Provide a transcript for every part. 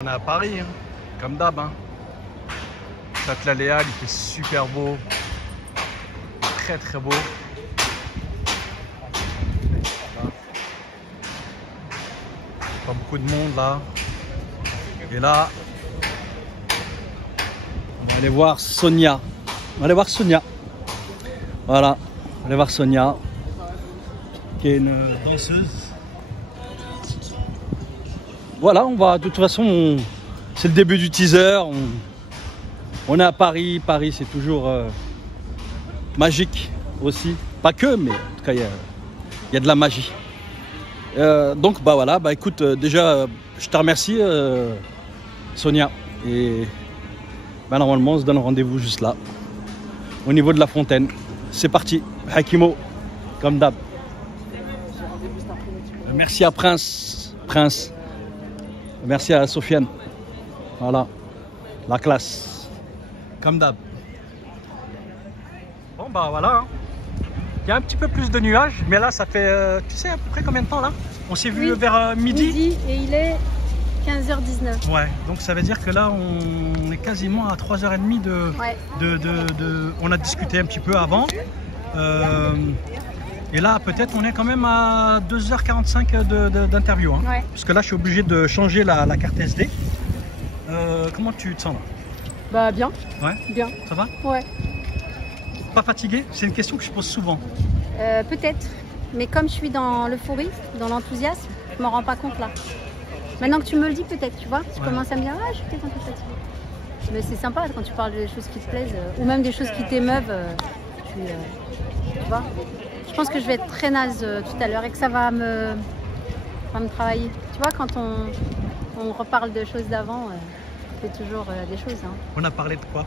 On est à Paris, hein, comme d'hab. Hein. Châtelet-Léal, il fait super beau. Très très beau. Voilà. Pas beaucoup de monde là. Et là, on va aller voir Sonia. On va aller voir Sonia. Voilà, on va aller voir Sonia, qui est une danseuse. Voilà, on va, de toute façon, c'est le début du teaser. On est à Paris. Paris, c'est toujours magique aussi. Pas que, mais en tout cas, il y a de la magie. Donc, bah voilà, bah écoute, déjà, je te remercie, Sonia. Et bah, normalement, on se donne rendez-vous juste là, au niveau de la fontaine. C'est parti, Hakimo, comme d'hab. Merci à Prince. Merci à Sofiane. Voilà, la classe. Comme d'hab. Bon bah voilà. Il y a un petit peu plus de nuages, mais là ça fait, tu sais à peu près combien de temps là? On s'est vu vers midi. Et il est 15h19. Ouais, donc ça veut dire que là on est quasiment à 3h30 on a discuté un petit peu avant. Et là, peut-être, on est quand même à 2h45 d'interview. Hein, ouais. Parce que là, je suis obligé de changer la carte SD. Comment tu te sens là? Bah bien. Ouais. Bien. Ça va? Ouais. Pas fatigué? C'est une question que je pose souvent. Peut-être. Mais comme je suis dans l'euphorie, dans l'enthousiasme, je m'en rends pas compte là. Maintenant que tu me le dis, peut-être, tu vois, je commence à me dire, ah, je suis peut-être un peu fatiguée. Mais c'est sympa quand tu parles des choses qui te plaisent, ou même des choses qui t'émeuvent. Tu vois. Je pense que je vais être très naze tout à l'heure et que ça va me travailler. Tu vois, quand on reparle de choses d'avant, on fait toujours des choses. Hein. On a parlé de quoi?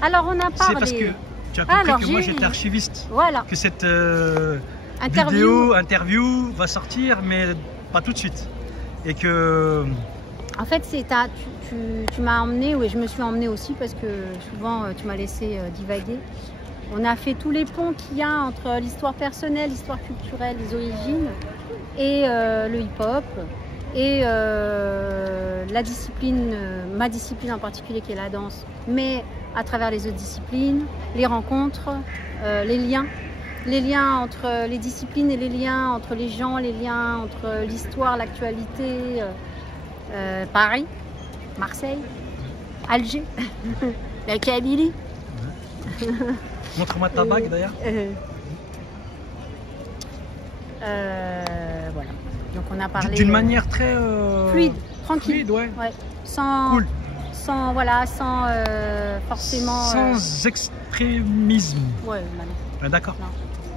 Alors, on a parlé... C'est parce que tu as compris que moi, j'étais archiviste. Voilà. Que cette interview va sortir, mais pas tout de suite. Et que... En fait, tu m'as emmené, et je me suis emmenée aussi, parce que souvent, tu m'as laissé divaguer. On a fait tous les ponts qu'il y a entre l'histoire personnelle, l'histoire culturelle, les origines, et le hip-hop, et la discipline, ma discipline en particulier qui est la danse, mais à travers les autres disciplines, les rencontres, les liens entre les disciplines et les liens entre les gens, les liens entre l'histoire, l'actualité, Paris, Marseille, Alger, la Kabylie. Montre-moi ta bague d'ailleurs. Voilà. Donc on a parlé d'une manière très fluide, tranquille. Fluide, ouais. Sans, cool. Sans forcément. Sans extrémisme. Ouais, d'accord.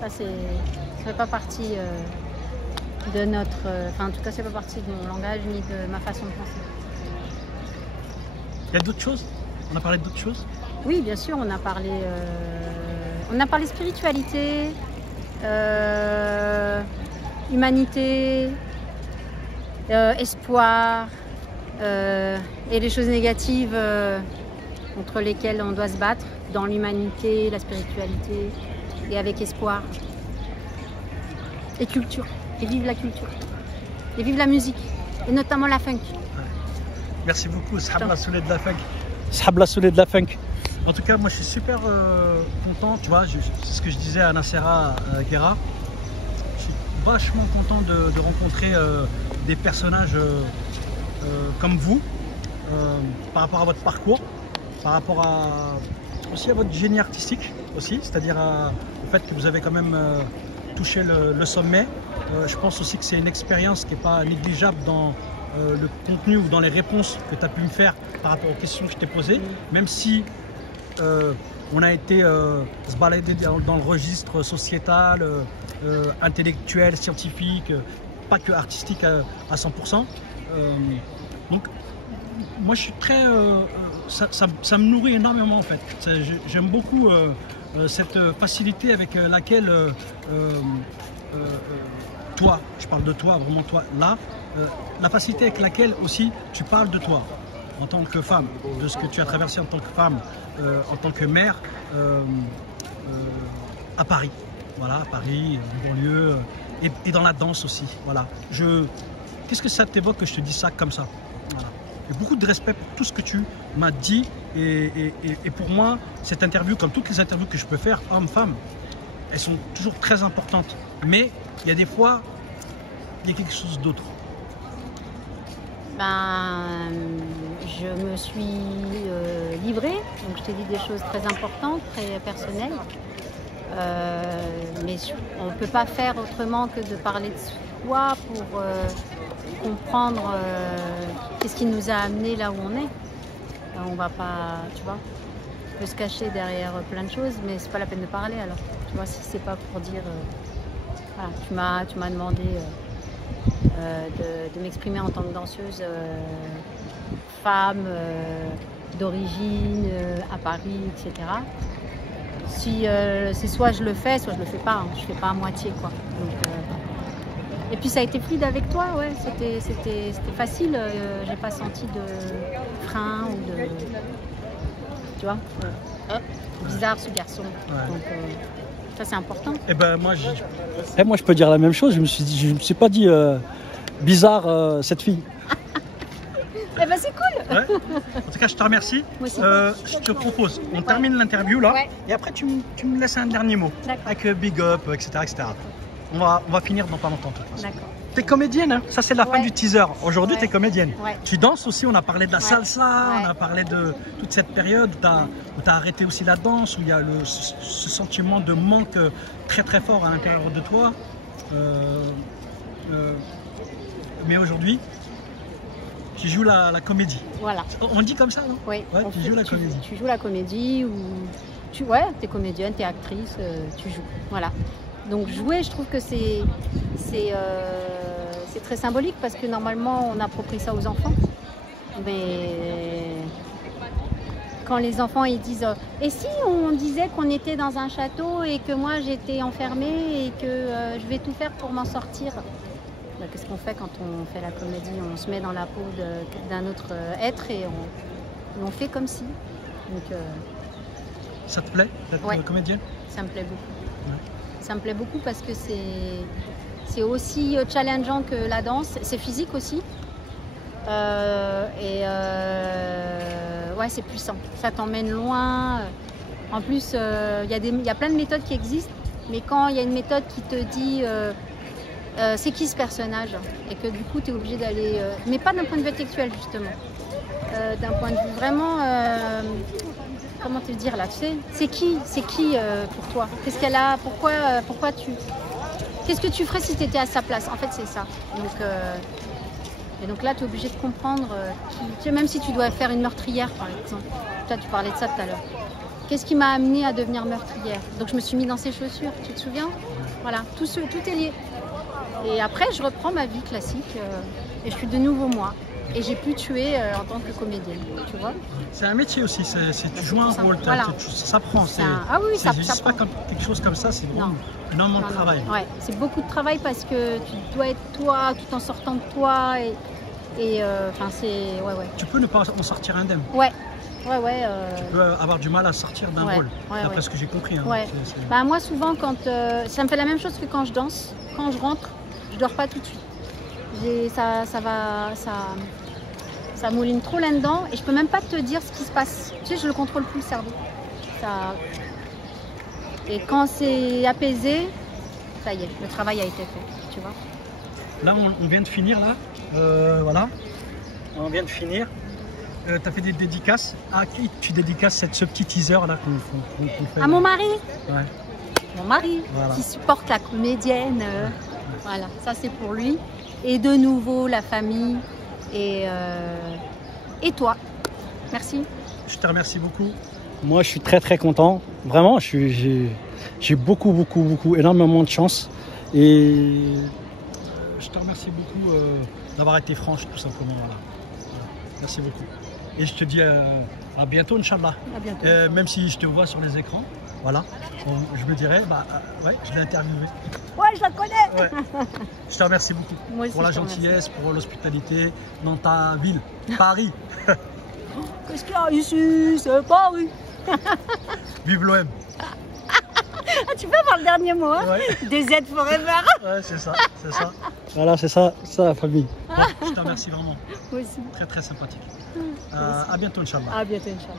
Ça fait pas partie de notre. Enfin, en tout cas, c'est pas partie de mon langage ni de ma façon de penser. Il y a d'autres choses? On a parlé d'autres choses? Oui, bien sûr, on a parlé spiritualité, humanité, espoir, et les choses négatives contre lesquelles on doit se battre dans l'humanité, la spiritualité, et avec espoir. Et culture, et vive la culture, et vive la musique, et notamment la funk. Merci beaucoup, Sahab la soulée de la funk. Sahab la soulée de la funk. En tout cas, moi je suis super content, tu vois, c'est ce que je disais à Nassera Guerra. Je suis vachement content de rencontrer des personnages comme vous, par rapport à votre parcours, par rapport aussi à votre génie artistique, aussi, c'est-à-dire au fait que vous avez quand même touché le sommet. Je pense aussi que c'est une expérience qui n'est pas négligeable dans le contenu ou dans les réponses que tu as pu me faire par rapport aux questions que je t'ai posées, même si on a été se balader dans le registre sociétal, intellectuel, scientifique, pas que artistique à 100%. Donc moi je suis très... ça me nourrit énormément en fait. J'aime beaucoup cette facilité avec laquelle toi, je parle de toi, vraiment toi, là, la facilité avec laquelle aussi tu parles de toi en tant que femme, de ce que tu as traversé en tant que femme, en tant que mère à Paris. Voilà, à Paris, en banlieue, et dans la danse aussi. Voilà. Qu'est-ce que ça t'évoque que je te dise ça comme ça? Voilà. et beaucoup de respect pour tout ce que tu m'as dit. Et pour moi, cette interview, comme toutes les interviews que je peux faire, hommes-femmes, elles sont toujours très importantes. Mais il y a des fois, il y a quelque chose d'autre. Je me suis livrée, donc je t'ai dit des choses très importantes, très personnelles. Mais on ne peut pas faire autrement que de parler de soi pour comprendre qu'est-ce qui nous a amenés là où on est. On va pas, tu vois, on peut se cacher derrière plein de choses, mais c'est pas la peine de parler alors. Tu vois, si c'est pas pour dire, voilà, tu m'as demandé de m'exprimer en tant que danseuse femme d'origine à Paris, etc. Si c'est soit je le fais, soit je le fais pas. Hein. Je fais pas à moitié, quoi. Donc, et puis ça a été fluide avec toi, ouais. C'était facile. J'ai pas senti de frein ou de, tu vois, bizarre ce garçon. Ouais. Donc ça c'est important. Et ben moi, moi je peux dire la même chose. Je me suis pas dit bizarre cette fille. Eh ben c'est cool. Ouais. En tout cas, je te remercie. Moi aussi. Je te propose, on termine l'interview là, et après tu me laisses un dernier mot avec big up, etc., etc. On va finir dans pas longtemps. D'accord. T'es comédienne, hein, ça c'est la fin du teaser. Aujourd'hui, t'es comédienne. Ouais. Tu danses aussi, on a parlé de la salsa, on a parlé de toute cette période où t'as arrêté aussi la danse, où il y a ce sentiment de manque très très fort à l'intérieur de toi. Mais aujourd'hui, tu joues la comédie. Voilà. On dit comme ça, non? Oui. Ouais, tu joues la comédie. Tu joues la comédie ou t'es comédienne, t'es actrice, tu joues. Voilà. Donc jouer, je trouve que c'est très symbolique parce que normalement on approprie ça aux enfants. Mais quand les enfants ils disent et si on disait qu'on était dans un château et que moi j'étais enfermée et que je vais tout faire pour m'en sortir. Qu'est-ce qu'on fait quand on fait la comédie? On se met dans la peau d'un autre être et on fait comme si. Donc, ça te plaît d'être comédienne? Ça me plaît beaucoup. Ouais. Ça me plaît beaucoup parce que c'est aussi challengeant que la danse. C'est physique aussi. C'est puissant. Ça t'emmène loin. En plus, il y a plein de méthodes qui existent. Mais quand il y a une méthode qui te dit... c'est qui ce personnage? Et que du coup tu es obligé d'aller, mais pas d'un point de vue textuel justement, d'un point de vue vraiment, comment te dire là, tu sais, c'est qui pour toi? Qu'est-ce qu'elle a? Pourquoi qu'est-ce que tu ferais si tu étais à sa place? En fait c'est ça. Et donc là tu es obligé de comprendre, tu sais, même si tu dois faire une meurtrière par exemple, toi tu parlais de ça tout à l'heure. Qu'est-ce qui m'a amené à devenir meurtrière? Donc je me suis mis dans ses chaussures, tu te souviens? Voilà, tout est lié. Et après, je reprends ma vie classique et je suis de nouveau moi. Et j'ai pu tuer en tant que comédienne, tu vois. C'est un métier aussi, tu joues un rôle, voilà. Ça s'apprend. Ah oui, ça c'est pas comme quelque chose comme ça, c'est vraiment énormément de travail. Ouais, c'est beaucoup de travail parce que tu dois être toi tout en sortant de toi. Tu peux ne pas en sortir indemne. Ouais. Tu peux avoir du mal à sortir d'un rôle, d'après ce que j'ai compris. Hein. Bah, moi, souvent, ça me fait la même chose que quand je danse. Quand je rentre, je dors pas tout de suite. Ça mouline trop là-dedans et je peux même pas te dire ce qui se passe. Tu sais, je le contrôle plus le cerveau. Et quand c'est apaisé, ça y est, le travail a été fait, tu vois. Là, on vient de finir, là. Voilà. On vient de finir. Tu as fait des dédicaces. À qui tu dédicaces ce petit teaser là qu'on fait? À mon mari. Ouais. Mon mari, voilà. Qui supporte la comédienne. Voilà, ça c'est pour lui. Et de nouveau la famille et toi. Merci. Je te remercie beaucoup. Moi je suis très très content. Vraiment, j'ai beaucoup, énormément de chance. Et je te remercie beaucoup d'avoir été franche tout simplement. Voilà. Merci beaucoup. Et je te dis à bientôt, Inch'Allah. À bientôt. Même si je te vois sur les écrans, voilà, je me dirais, je l'ai interviewé. Ouais, je la connais. Ouais. Je te remercie beaucoup pour la gentillesse, pour l'hospitalité dans ta ville, Paris. Qu'est-ce qu'il y a ici? C'est Paris. Vive l'OM. Ah, tu peux avoir le dernier mot, hein? Ouais. DZ Forever. Ouais, c'est ça, c'est ça. Voilà, c'est ça la famille. Bon, je te remercie vraiment. Moi aussi. Très très sympathique. À bientôt, Inch'Allah. À bientôt, Inch'Allah.